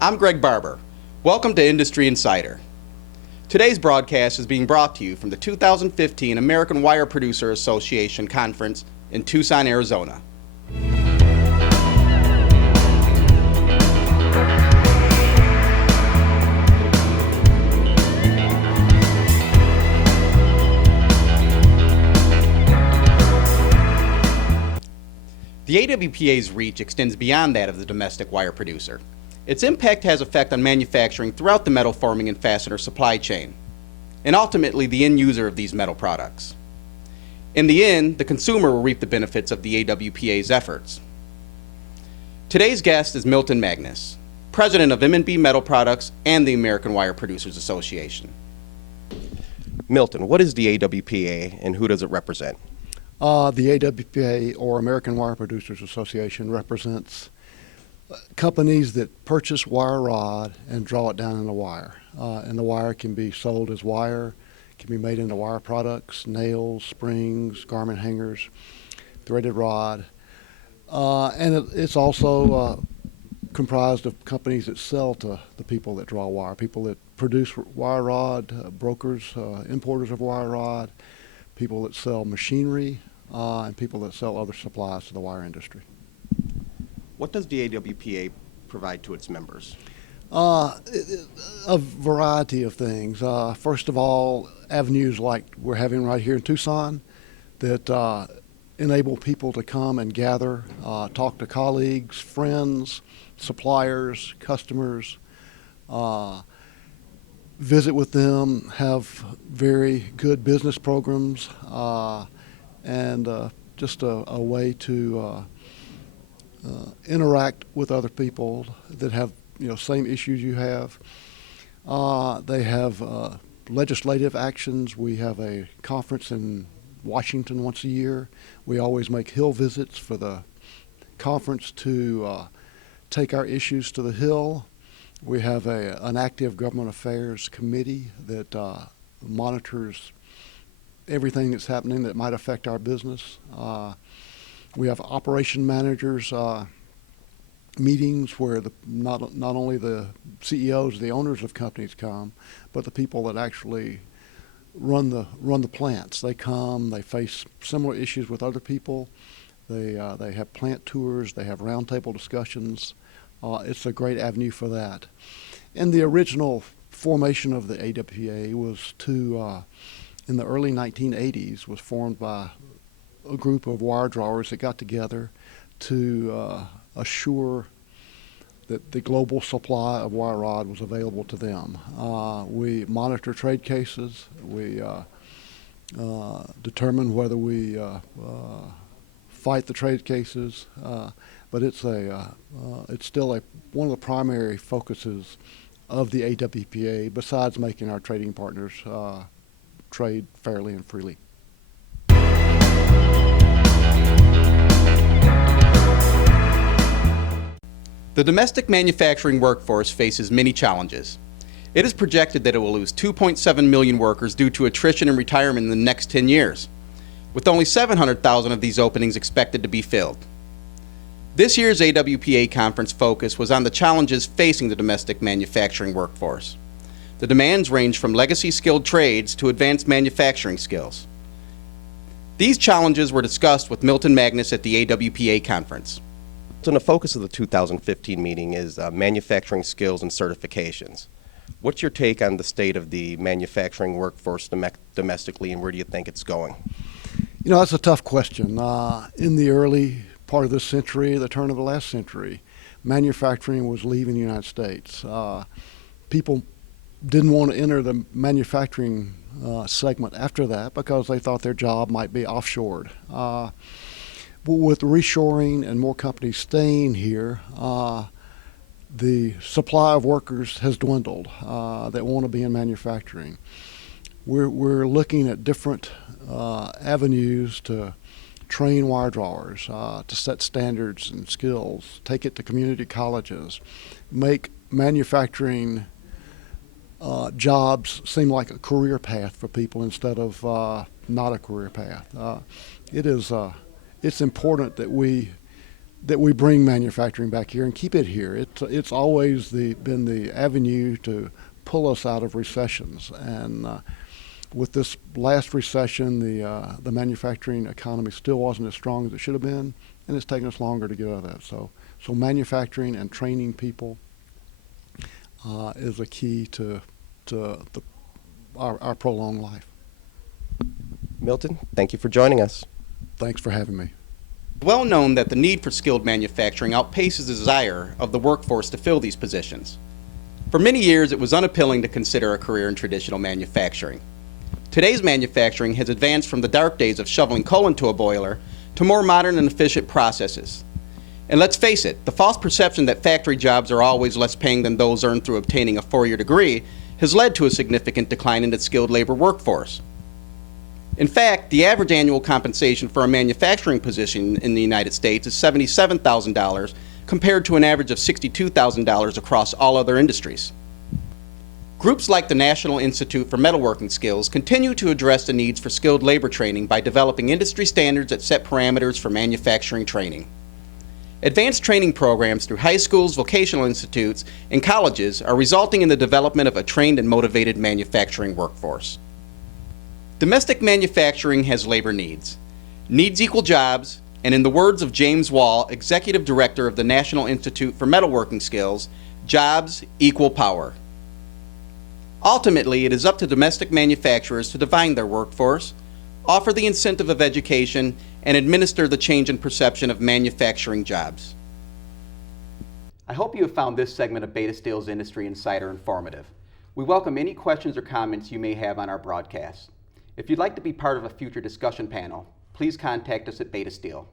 I'm Greg Barber. Welcome to Industry Insider. Today's broadcast is being brought to you from the 2015 American Wire Producer Association Conference in Tucson, Arizona. The AWPA's reach extends beyond that of the domestic wire producer. Its impact has effect on manufacturing throughout the metal forming and fastener supply chain, and ultimately the end user of these metal products. In the end, the consumer will reap the benefits of the AWPA's efforts. Today's guest is Milton Magnus, President of M&B Metal Products and the American Wire Producers Association. Milton, what is the AWPA and who does it represent? The AWPA, or American Wire Producers Association, represents companies that purchase wire rod and draw it down into wire. And the wire can be sold as wire, can be made into wire products, nails, springs, garment hangers, threaded rod. And it's also comprised of companies that sell to the people that draw wire, people that produce wire rod, brokers, importers of wire rod, people that sell machinery, and people that sell other supplies to the wire industry. What does the AWPA provide to its members? A variety of things. First of all, avenues like we're having right here in Tucson that enable people to come and gather, talk to colleagues, friends, suppliers, customers, visit with them, have very good business programs, and just a way to interact with other people that have same issues you have. They have legislative actions. We have a conference in Washington once a year. We always make Hill visits for the conference to take our issues to the Hill. We have an active government affairs committee that monitors everything that's happening that might affect our business. We have operation managers meetings where not only the CEOs, the owners of companies come, but the people that actually run the plants. They come, they face similar issues with other people. They have plant tours, they have roundtable discussions. It's a great avenue for that. And the original formation of the AWPA was in the early 1980s, was formed by a group of wire drawers that got together to assure that the global supply of wire rod was available to them. We monitor trade cases. We determine whether we fight the trade cases. But it's still one of the primary focuses of the AWPA, besides making our trading partners trade fairly and freely. The domestic manufacturing workforce faces many challenges. It is projected that it will lose 2.7 million workers due to attrition and retirement in the next 10 years, with only 700,000 of these openings expected to be filled. This year's AWPA conference focus was on the challenges facing the domestic manufacturing workforce. The demands range from legacy skilled trades to advanced manufacturing skills. These challenges were discussed with Milton Magnus at the AWPA conference. So the focus of the 2015 meeting is manufacturing skills and certifications. What's your take on the state of the manufacturing workforce domestically, and where do you think it's going? That's a tough question. In the early part of this century, the turn of the last century, manufacturing was leaving the United States. People didn't want to enter the manufacturing segment after that because they thought their job might be offshored. But with reshoring and more companies staying here, the supply of workers has dwindled that want to be in manufacturing. We're looking at different avenues to train wire drawers, to set standards and skills, take it to community colleges, make manufacturing jobs seem like a career path for people instead of not a career path. It's important that we that we bring manufacturing back here and keep it here. It's always been the avenue to pull us out of recessions. And with this last recession, the manufacturing economy still wasn't as strong as it should have been, and it's taken us longer to get out of that. So manufacturing and training people is a key to our prolonged life. Milton, thank you for joining us. Thanks for having me. Well known that the need for skilled manufacturing outpaces the desire of the workforce to fill these positions. For many years, it was unappealing to consider a career in traditional manufacturing. Today's manufacturing has advanced from the dark days of shoveling coal into a boiler to more modern and efficient processes. And let's face it, the false perception that factory jobs are always less paying than those earned through obtaining a four-year degree has led to a significant decline in its skilled labor workforce. In fact, the average annual compensation for a manufacturing position in the United States is $77,000 compared to an average of $62,000 across all other industries. Groups like the National Institute for Metalworking Skills continue to address the needs for skilled labor training by developing industry standards that set parameters for manufacturing training. Advanced training programs through high schools, vocational institutes, and colleges are resulting in the development of a trained and motivated manufacturing workforce. Domestic manufacturing has labor needs. Needs equal jobs, and in the words of James Wall, Executive Director of the National Institute for Metalworking Skills, jobs equal power. Ultimately, it is up to domestic manufacturers to define their workforce, offer the incentive of education, and administer the change in perception of manufacturing jobs. I hope you have found this segment of Beta Steel's Industry Insider informative. We welcome any questions or comments you may have on our broadcast. If you'd like to be part of a future discussion panel, please contact us at Beta Steel.